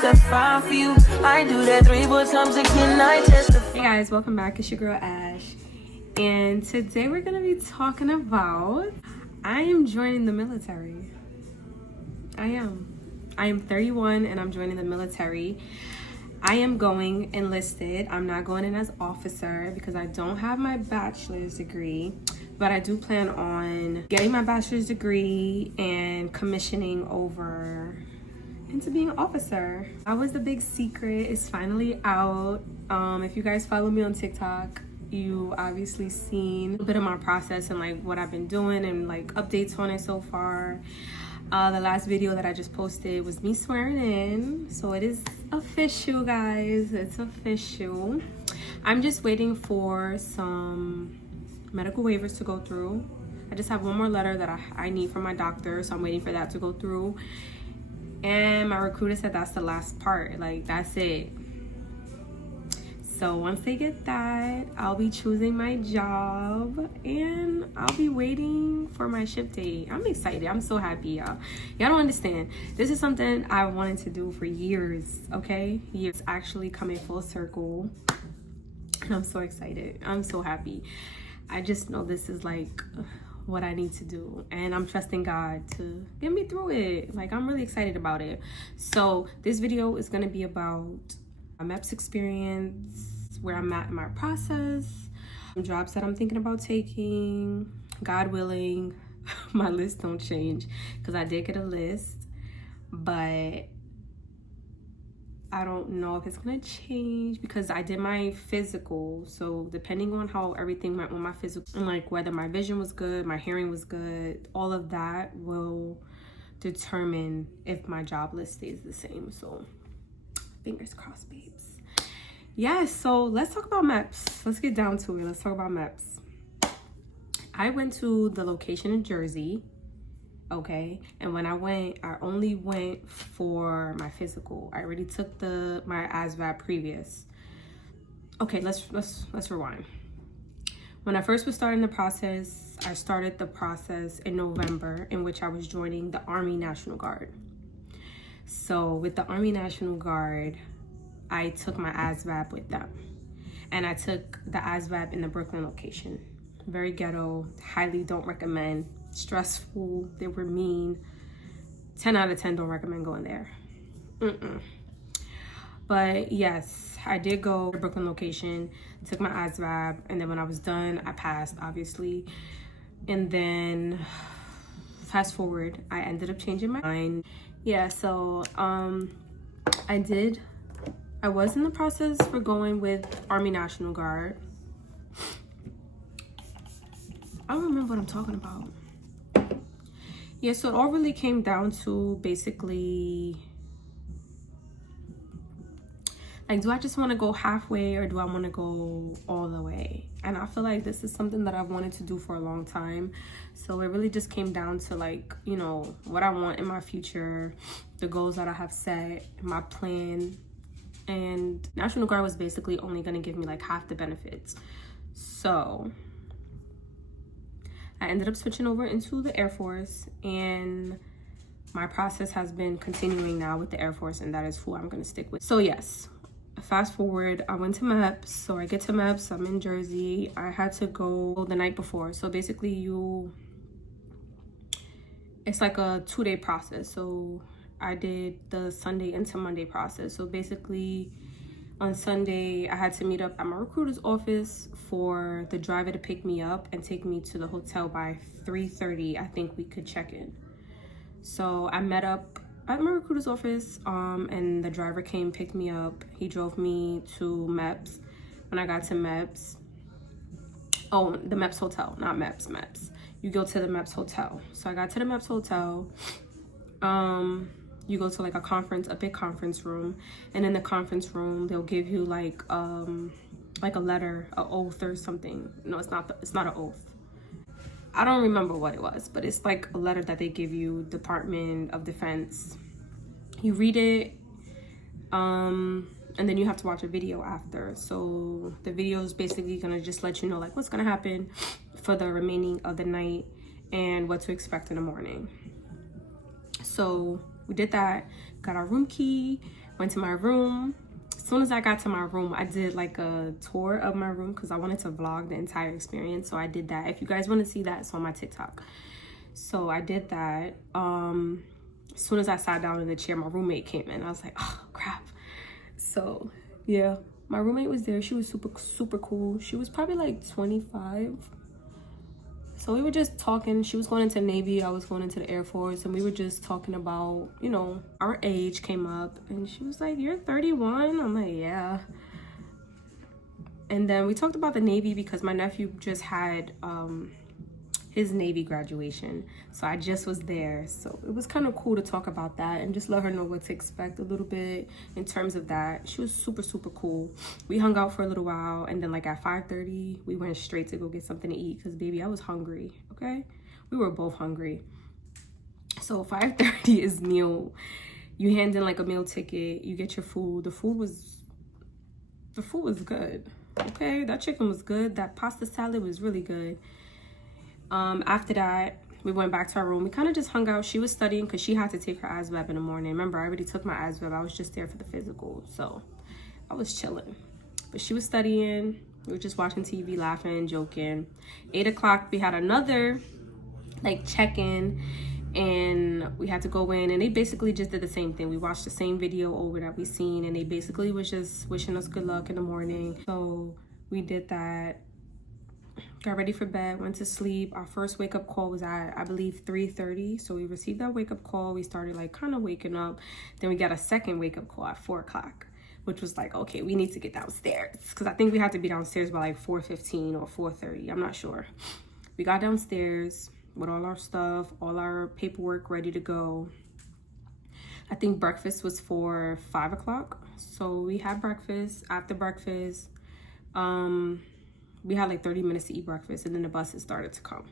justify for you. I do that 3 more times again, I testify. Hey guys, welcome back. It's your girl Ash, and today we're gonna be talking about I am joining the military. I am 31 and I'm joining the military. I am going enlisted. I'm not going in as officer because I don't have my bachelor's degree, but I do plan on getting my bachelor's degree and commissioning over into being an officer. That was the big secret. It's finally out. If you guys follow me on TikTok, you obviously seen a bit of my process and like what I've been doing and like updates on it so far. The last video that I just posted was me swearing in, so it is official, guys. It's official. I'm just waiting for some medical waivers to go through. I just have one more letter that I need from my doctor, so I'm waiting for that to go through. And my recruiter said that's the last part, like that's it. So once they get that, I'll be choosing my job and I'll be waiting for my ship date. I'm excited. I'm so happy, y'all. Y'all don't understand. This is something I wanted to do for years, okay? Years. Actually coming full circle. And I'm so excited. I'm so happy. I just know this is like what I need to do, and I'm trusting God to get me through it. Like, I'm really excited about it. So this video is going to be about my MEPS experience, where I'm at in my process, jobs that I'm thinking about taking, God willing. My list don't change because I did get a list, but I don't know if it's gonna change because I did my physical. So depending on how everything went with my physical and like whether my vision was good, my hearing was good, all of that will determine if my job list stays the same. So fingers crossed, babes. Yeah, so let's talk about MEPS. Let's get down to it. Let's talk about MEPS. I went to the location in Jersey. Okay, and when I went, I only went for my physical. I already took my ASVAB previous. Okay, let's rewind. When I first was starting the process, I started the process in November, in which I was joining the Army National Guard. So with the Army National Guard, I took my ASVAB with them, and I took the ASVAB in the Brooklyn location. Very ghetto, highly don't recommend. Stressful, they were mean. 10 out of 10 don't recommend going there. But yes, I did go to the Brooklyn location, took my ASVAB, and then when I was done, I passed, obviously. And then fast forward, I ended up changing my mind. Yeah, so I was in the process for going with Army National Guard. I don't remember what I'm talking about. Yeah, so it all really came down to basically, like, do I just want to go halfway or do I want to go all the way? And I feel like this is something that I've wanted to do for a long time. So it really just came down to, like, you know, what I want in my future, the goals that I have set, my plan. And National Guard was basically only going to give me like half the benefits. So I ended up switching over into the Air Force, and my process has been continuing now with the Air Force, and that is who I'm going to stick with. So yes, fast forward, I went to MEPS. So I get to MEPS, I'm in Jersey. I had to go the night before. So basically it's like a 2-day process. So I did the Sunday into Monday process. So basically on Sunday, I had to meet up at my recruiter's office for the driver to pick me up and take me to the hotel by 3:30. I think we could check in. So I met up at my recruiter's office, and the driver came, picked me up. He drove me to MEPS. When I got to MEPS, oh, the MEPS hotel, not MEPS, MEPS. You go to the MEPS hotel. So I got to the MEPS hotel. You go to like a big conference room, and in the conference room they'll give you like a letter, an oath or something. No, it's not an oath. I don't remember what it was, but it's like a letter that they give you, Department of Defense. You read it, and then you have to watch a video after. So the video is basically gonna just let you know like what's gonna happen for the remaining of the night and what to expect in the morning. So we did that, got our room key, Went to my room. As soon as I got to my room, I did like a tour of my room because I wanted to vlog the entire experience. So I did that. If you guys want to see that, it's on my TikTok. So I did that. As soon as I sat down in the chair, my roommate came in. I was like, oh crap. So yeah, my roommate was there. She was super cool. She was probably like 25. So we were just talking. She was going into Navy, I was going into the Air Force, and we were just talking about, you know, our age came up, and she was like, you're 31? I'm like, yeah. And then we talked about the Navy because my nephew just had his Navy graduation, so I just was there. So it was kind of cool to talk about that and just let her know what to expect a little bit in terms of that. She was super cool. We hung out for a little while, and then like at 5:30 we went straight to go get something to eat because baby, I was hungry. Okay, we were both hungry. So 5:30 is meal. You hand in like a meal ticket, you get your food. The food was good. Okay, that chicken was good. That pasta salad was really good. After that, we went back to our room. We kind of just hung out. She was studying because she had to take her ASVAB in the morning. Remember, I already took my ASVAB. I was just there for the physical. So I was chilling. But she was studying. We were just watching TV, laughing, joking. 8 o'clock, we had another like check-in. And we had to go in. And they basically just did the same thing. We watched the same video over that we seen. And they basically was just wishing us good luck in the morning. So we did that. Got ready for bed, went to sleep. Our first wake-up call was at, I believe, 3:30. So we received that wake-up call. We started like kind of waking up. Then we got a second wake-up call at 4 o'clock, which was like, okay, we need to get downstairs. Because I think we had to be downstairs by like 4:15 or 4:30. I'm not sure. We got downstairs with all our stuff, all our paperwork ready to go. I think breakfast was for 5 o'clock. So we had breakfast. After breakfast, we had like 30 minutes to eat breakfast, and then the buses started to come.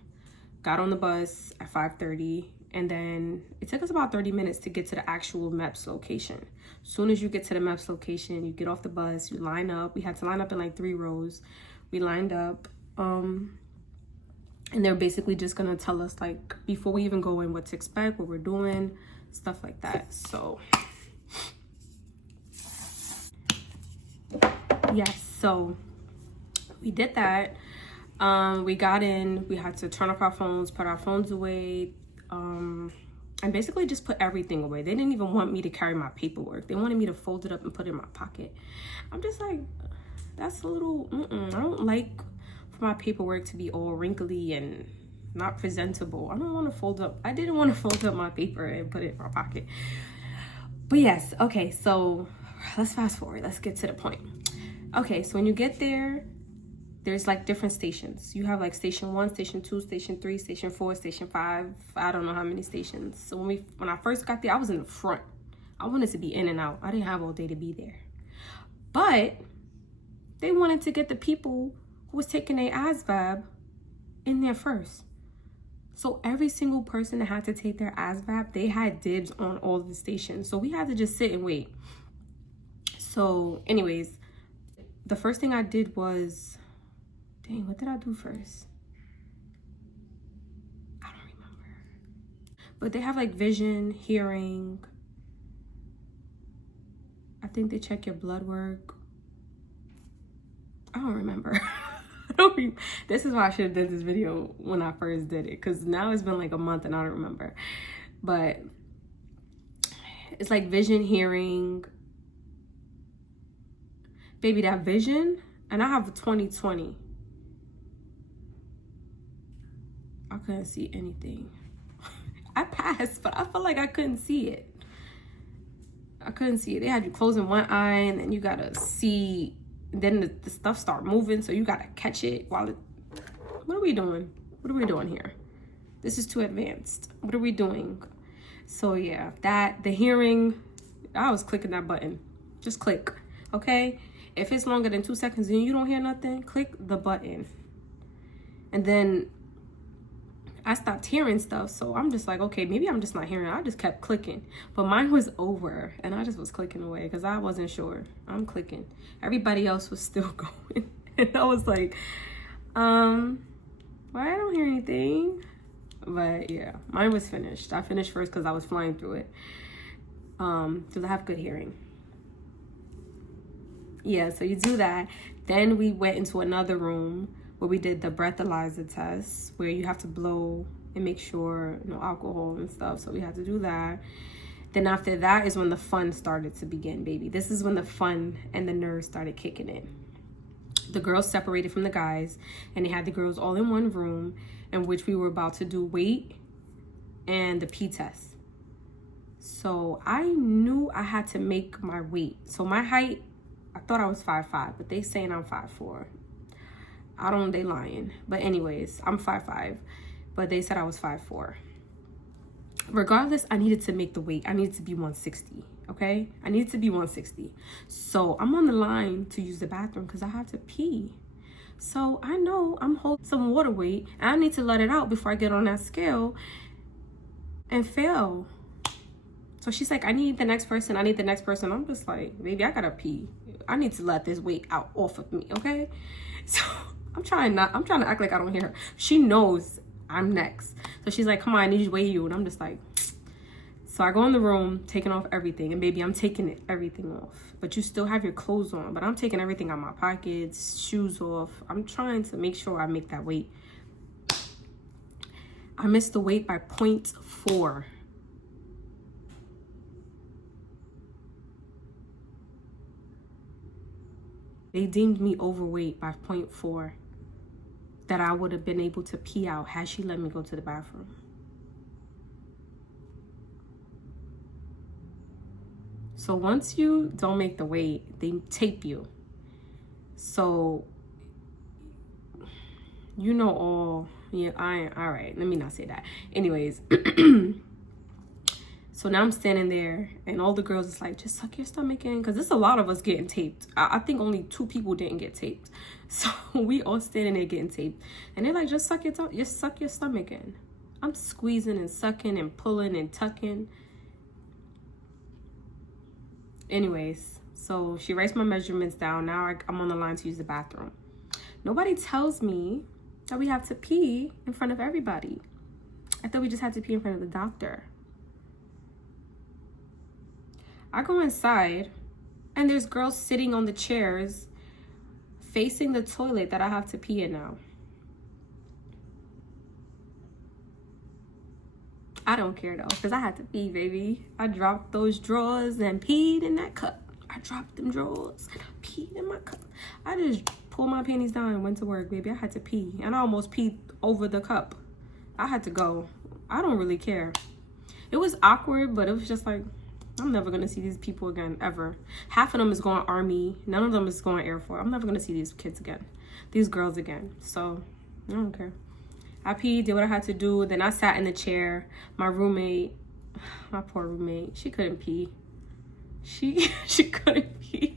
Got on the bus at 5:30, and then it took us about 30 minutes to get to the actual MEPS location. As soon as you get to the MEPS location, you get off the bus, you line up. We had to line up in like 3 rows. We lined up, and they're basically just gonna tell us like before we even go in what to expect, what we're doing, stuff like that. So yes, so we did that. We got in, we had to turn off our phones, put our phones away, and basically just put everything away. They didn't even want me to carry my paperwork. They wanted me to fold it up and put it in my pocket. I'm just like, that's a little, I don't like for my paperwork to be all wrinkly and not presentable. I don't want to fold up. I didn't want to fold up my paper and put it in my pocket. But yes, okay, so let's fast forward. Let's get to the point. Okay, so when you get there, there's like different stations. You have like station 1, station 2, station 3, station 4, station 5. I don't know how many stations. So when I first got there, I was in the front. I wanted to be in and out. I didn't have all day to be there. But they wanted to get the people who was taking their ASVAB in there first. So every single person that had to take their ASVAB, they had dibs on all of the stations. So we had to just sit and wait. So anyways, the first thing I did was, dang, what did I do first? I don't remember. But they have like vision, hearing. I think they check your blood work. I don't remember. This is why I should have done this video when I first did it, because now it's been like a month and I don't remember. But it's like vision, hearing. Baby, that vision, and I have a 20/20. I couldn't see anything. I passed, but I felt like I couldn't see it. I couldn't see it. They had you closing one eye, and then you gotta see. Then the stuff start moving, so you gotta catch it while it. What are we doing? What are we doing here? This is too advanced. What are we doing? So yeah, the hearing, I was clicking that button. Just click, okay? If it's longer than 2 seconds and you don't hear nothing, click the button. And then I stopped hearing stuff, so I'm just like, okay, maybe I'm just not hearing. I just kept clicking, but mine was over, and I just was clicking away because I wasn't sure. I'm clicking. Everybody else was still going, and I was like, why I don't hear anything? But yeah, mine was finished. I finished first because I was flying through it, because I have good hearing. Yeah, so you do that. Then we went into another room where we did the breathalyzer test, where you have to blow and make sure no alcohol and stuff. So we had to do that. Then after that is when the fun started to begin, baby. This is when the fun and the nerves started kicking in. The girls separated from the guys, and they had the girls all in one room, in which we were about to do weight and the pee test. So I knew I had to make my weight. So my height, I thought I was 5'5", but they saying I'm 5'4". I don't, they lying. But anyways, I'm 5'5", but they said I was 5'4". Regardless, I needed to make the weight. I needed to be 160, okay? I needed to be 160. So I'm on the line to use the bathroom because I have to pee. So I know I'm holding some water weight, and I need to let it out before I get on that scale and fail. So she's like, I need the next person. I need the next person. I'm just like, baby, I gotta pee. I need to let this weight out off of me, okay? So I'm trying to act like I don't hear her. She knows I'm next. So she's like, come on, I need to weigh you. And I'm just like, so I go in the room, taking off everything. And baby, I'm taking everything off. But you still have your clothes on. But I'm taking everything out of my pockets, shoes off. I'm trying to make sure I make that weight. I missed the weight by 0.4. They deemed me overweight by 0.4. That I would have been able to pee out had she let me go to the bathroom. So once you don't make the weight, they tape you. So, you know all, yeah, all right, let me not say that. Anyways, so now I'm standing there and all the girls is like, just suck your stomach in. Because there's a lot of us getting taped. I think only 2 people didn't get taped. So we all standing there getting taped. And they're like, just suck your stomach in. I'm squeezing and sucking and pulling and tucking. Anyways, so she writes my measurements down. Now I'm on the line to use the bathroom. Nobody tells me that we have to pee in front of everybody. I thought we just had to pee in front of the doctor. I go inside and there's girls sitting on the chairs facing the toilet that I have to pee in now. I don't care though, because I had to pee, baby. I dropped those drawers and peed in that cup. I dropped them drawers and I peed in my cup. I just pulled my panties down and went to work, baby. I had to pee and I almost peed over the cup. I had to go. I don't really care. It was awkward, but it was just like, I'm never going to see these people again, ever. Half of them is going Army. None of them is going Air Force. I'm never going to see these kids again. These girls again. So, I don't care. I peed, did what I had to do. Then I sat in the chair. My roommate, my poor roommate, she couldn't pee. She couldn't pee.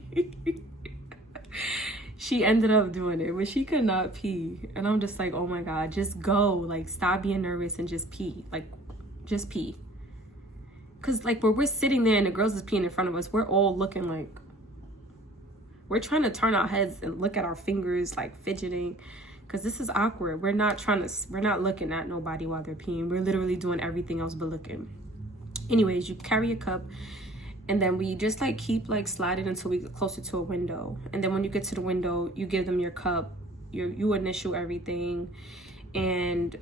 She ended up doing it, but she could not pee. And I'm just like, oh my God, just go. Like, stop being nervous and just pee. Like, just pee. Because, like, where we're sitting there and the girls is peeing in front of us, we're all looking like, we're trying to turn our heads and look at our fingers, like, fidgeting. Because this is awkward. We're not looking at nobody while they're peeing. We're literally doing everything else but looking. Anyways, you carry a cup. And then we just, like, keep, like, sliding until we get closer to a window. And then when you get to the window, you give them your cup. You initial everything. And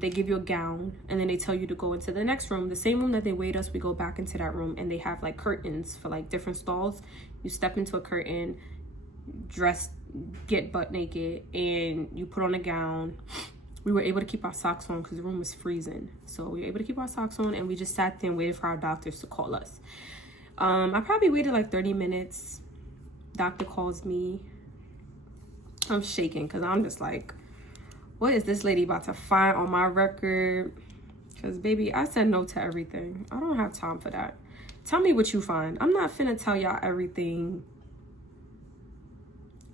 they give you a gown, and then they tell you to go into the next room, the same room that they weighed us. We go back into that room, and they have like curtains for like different stalls. You step into a curtain, dress, get butt naked, and you put on a gown. We were able to keep our socks on because the room was freezing, so we were able to keep our socks on, and we just sat there and waited for our doctors to call us. I probably waited like 30 minutes. Doctor calls me. I'm shaking because I'm just like, what is this lady about to find on my record? Because, baby, I said no to everything. I don't have time for that. Tell me what you find. I'm not finna tell y'all everything.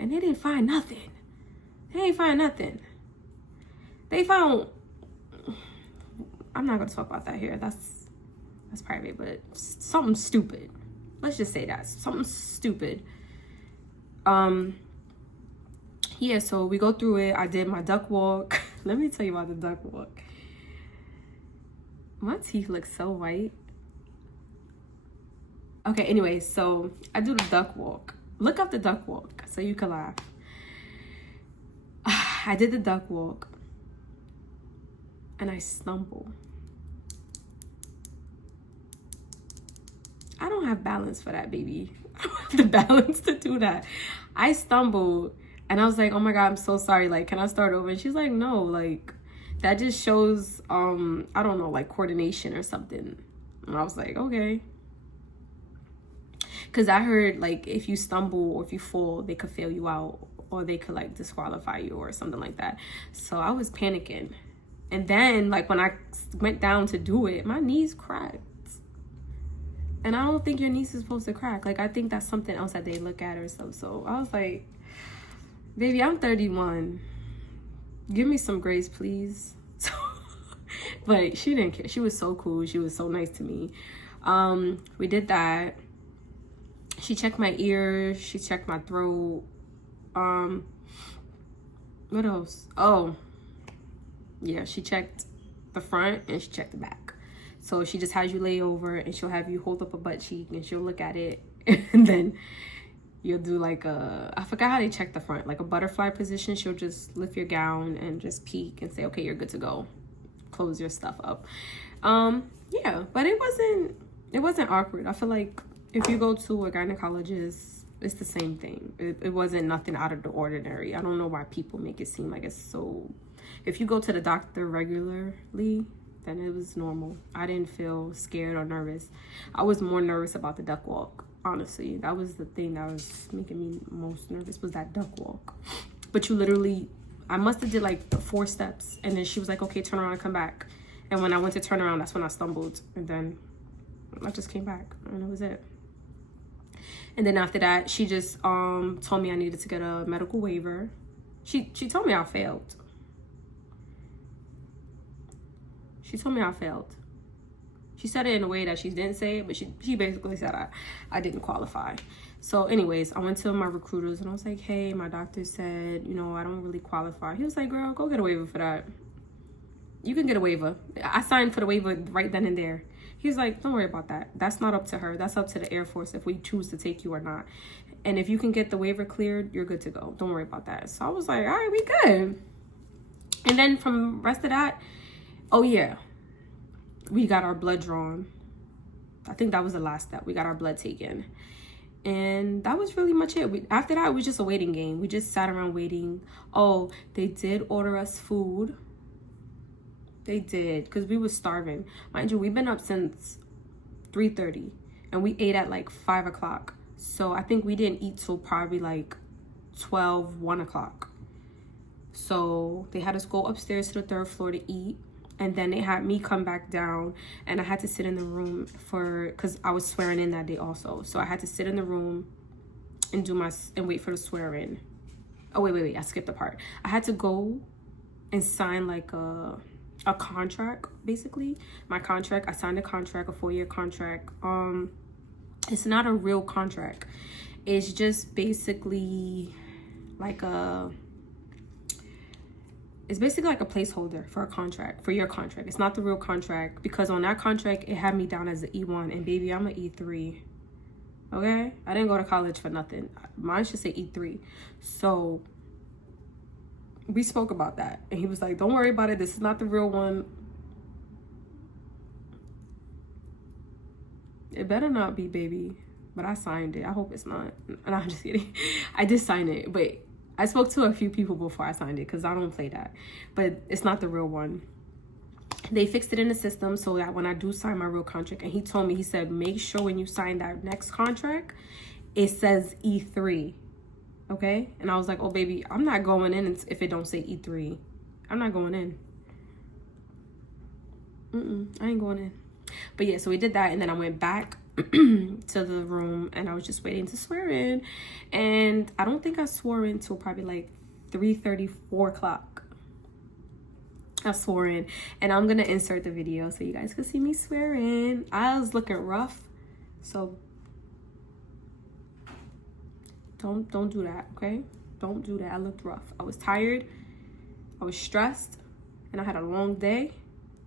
And they didn't find nothing. They ain't find nothing. They found... I'm not going to talk about that here. That's private, but something stupid. Let's just say that. Something stupid. Yeah, so we go through it. I did my duck walk. Let me tell you about the duck walk. My teeth look so white. Okay, anyway, so I do the duck walk. Look up the duck walk so you can laugh. I did the duck walk and I stumble. I don't have balance for that, baby. I don't have the balance to do that. I stumbled and I was like, oh my God, I'm so sorry. Like, can I start over? And she's like, no, like, that just shows, I don't know, like coordination or something. And I was like, okay. Because I heard, like, if you stumble or if you fall, they could fail you out or they could, like, disqualify you or something like that. So I was panicking. And then, like, when I went down to do it, my knees cracked. And I don't think your knees is supposed to crack. Like, I think that's something else that they look at or something. So I was like, baby, I'm 31. Give me some grace, please. But she didn't care. She was so cool. She was so nice to me. We did that. She checked my ears. She checked my throat. What else? Oh, yeah. She checked the front and she checked the back. So she just has you lay over and she'll have you hold up a butt cheek and she'll look at it. And then you'll do like I forgot how they check the front, like a butterfly position. She'll just lift your gown and just peek and say, okay, you're good to go. Close your stuff up. Yeah, but it wasn't awkward. I feel like if you go to a gynecologist, it's the same thing. It wasn't nothing out of the ordinary. I don't know why people make it seem like it's so... If you go to the doctor regularly, then it was normal. I didn't feel scared or nervous. I was more nervous about the duck walk, honestly. That was the thing that was making me most nervous, was that duck walk. But you literally... I must have did like 4 steps, and then she was like, okay, turn around and come back. And when I went to turn around, that's when I stumbled, and then I just came back, and that was it. And then after that, she just told me I needed to get a medical waiver. She told me I failed. She told me I failed. She said it in a way that she didn't say it, but she basically said I didn't qualify. So anyways, I went to my recruiters and I was like, hey, my doctor said, you know, I don't really qualify. He was like, girl, go get a waiver for that. You can get a waiver. I signed for the waiver right then and there. He was like, don't worry about that. That's not up to her. That's up to the Air Force if we choose to take you or not. And if you can get the waiver cleared, you're good to go. Don't worry about that. So I was like, all right, we good. And then from the rest of that, oh yeah, we got our blood drawn. I think that was the last step. We got our blood taken. And that was really much it. After that, it was just a waiting game. We just sat around waiting. Oh, they did order us food. They did, because we were starving. Mind you, we've been up since 3:30 and we ate at like 5 o'clock. So I think we didn't eat till probably like 1 o'clock. So they had us go upstairs to the 3rd floor to eat. And then they had me come back down, and I had to sit in the room because I was swearing in that day also. So I had to sit in the room and wait for the swear in. Oh, wait, I skipped the part. I had to go and sign like a contract, basically. My contract, I signed a contract, a 4-year contract. It's not a real contract. It's just basically like it's basically like a placeholder for a contract, for your contract. It's not the real contract, because on that contract, it had me down as an E1, and baby, I'm an E3. Okay? I didn't go to college for nothing. Mine should say E3. So we spoke about that, and he was like, don't worry about it. This is not the real one. It better not be, baby. But I signed it. I hope it's not. No, I'm just kidding. I did sign it, but I spoke to a few people before I signed it, because I don't play that. But it's not the real one. They fixed it in the system so that when I do sign my real contract, and he told me, he said, make sure when you sign that next contract, it says E3. Okay? And I was like, oh, baby, I'm not going in if it don't say E3. I'm not going in. I ain't going in. But yeah, so we did that, and then I went back to the room, and I was just waiting to swear in. And I don't think I swore in till probably like 3:30, 4 o'clock. I swore in, and I'm gonna insert the video so you guys can see me swear in. I was looking rough, so don't do that, okay? Don't do that. I looked rough. I was tired, I was stressed, and I had a long day.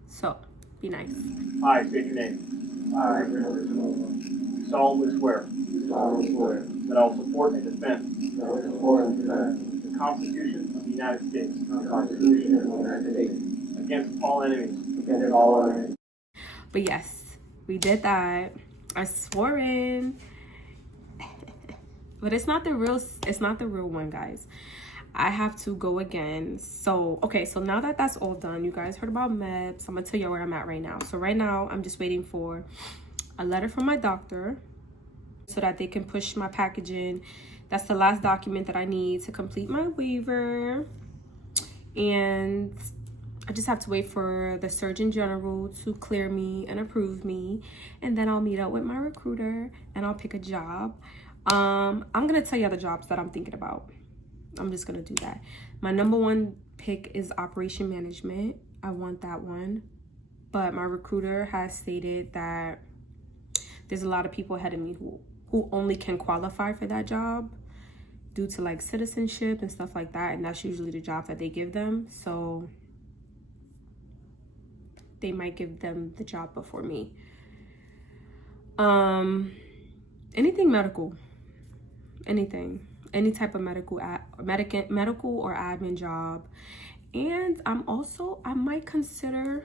So be nice. I state your name. I, solemnly swear solemnly swear that I will support and defend the Constitution of the United States against all enemies. But yes, we did that. I swore in. But it's not the real one, guys. I have to go again. So, okay, so now that that's all done, you guys heard about MEPS. I'm gonna tell you where I'm at right now. So right now, I'm just waiting for a letter from my doctor so that they can push my package in. That's the last document that I need to complete my waiver. And I just have to wait for the Surgeon General to clear me and approve me. And then I'll meet up with my recruiter and I'll pick a job. I'm gonna tell you the jobs that I'm thinking about. I'm just gonna do that. My number one pick is operation management. I want that one. But my recruiter has stated that there's a lot of people ahead of me who only can qualify for that job due to like citizenship and stuff like that. And that's usually the job that they give them. So they might give them the job before me. Anything medical. Anything, any type of medical or admin job. And I might consider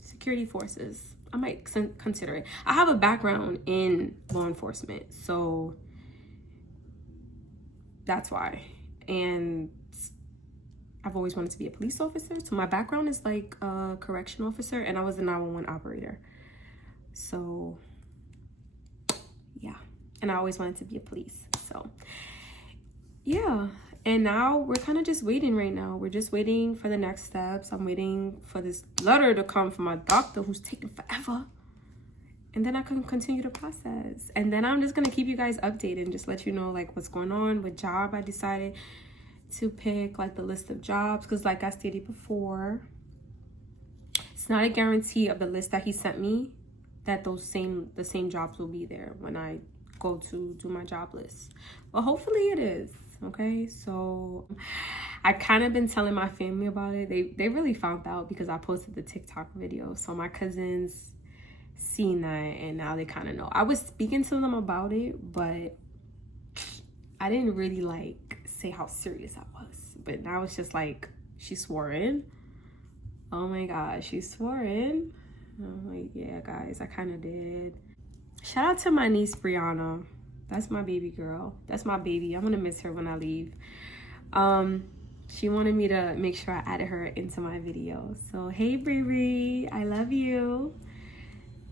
security forces. I might consider it. I have a background in law enforcement, so that's why. And I've always wanted to be a police officer, so my background is like a correction officer, and I was a 911 operator. So yeah. And I always wanted to be a police. So yeah. And now we're kind of just waiting right now. We're just waiting for the next steps. I'm waiting for this letter to come from my doctor who's taking forever. And then I can continue the process. And then I'm just going to keep you guys updated and just let you know like what's going on with job. I decided to pick like the list of jobs because like I stated before, it's not a guarantee of the list that he sent me that the same jobs will be there when I go to do my job list. But hopefully it is. Okay, so I kind of been telling my family about it. They really found out because I posted the TikTok video, so my cousins seen that and now they kind of know. I was speaking to them about it, but I didn't really like say how serious I was. But now it's just like she swore in. Oh my god, she swore in. I'm like, yeah guys, I kind of did. Shout out to my niece Brianna. That's my baby girl. That's my baby. I'm gonna miss her when I leave. She wanted me to make sure I added her into my video. So hey Bree, I love you.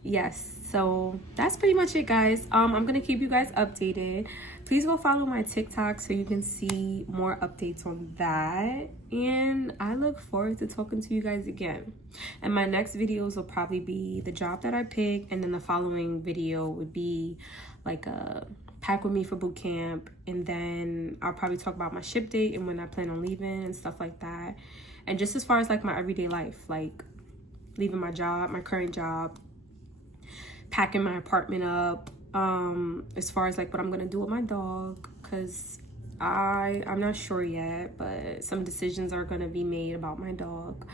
Yes, so that's pretty much it guys. I'm gonna keep you guys updated. Please go follow my TikTok so you can see more updates on that. And I look forward to talking to you guys again. And my next videos will probably be the job that I picked, and then the following video would be like a pack with me for boot camp, and then I'll probably talk about my ship date and when I plan on leaving and stuff like that. And just as far as like my everyday life, like leaving my job, my current job, packing my apartment up, as far as like what I'm gonna do with my dog, because I'm not sure yet, but some decisions are gonna be made about my dog.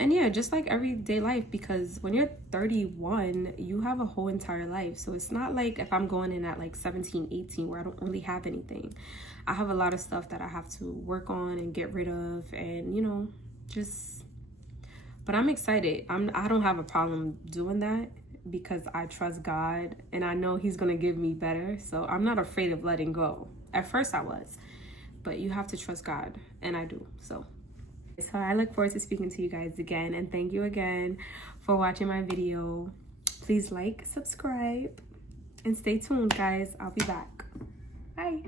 And yeah, just like everyday life, because when you're 31, you have a whole entire life. So it's not like if I'm going in at like 17, 18, where I don't really have anything. I have a lot of stuff that I have to work on and get rid of, and you know, just, but I'm excited. I don't have a problem doing that because I trust God and I know he's gonna give me better. So I'm not afraid of letting go. At first I was, but you have to trust God, and I do. So I look forward to speaking to you guys again, and thank you again for watching my video. Please like, subscribe, and stay tuned guys. I'll be back. Bye.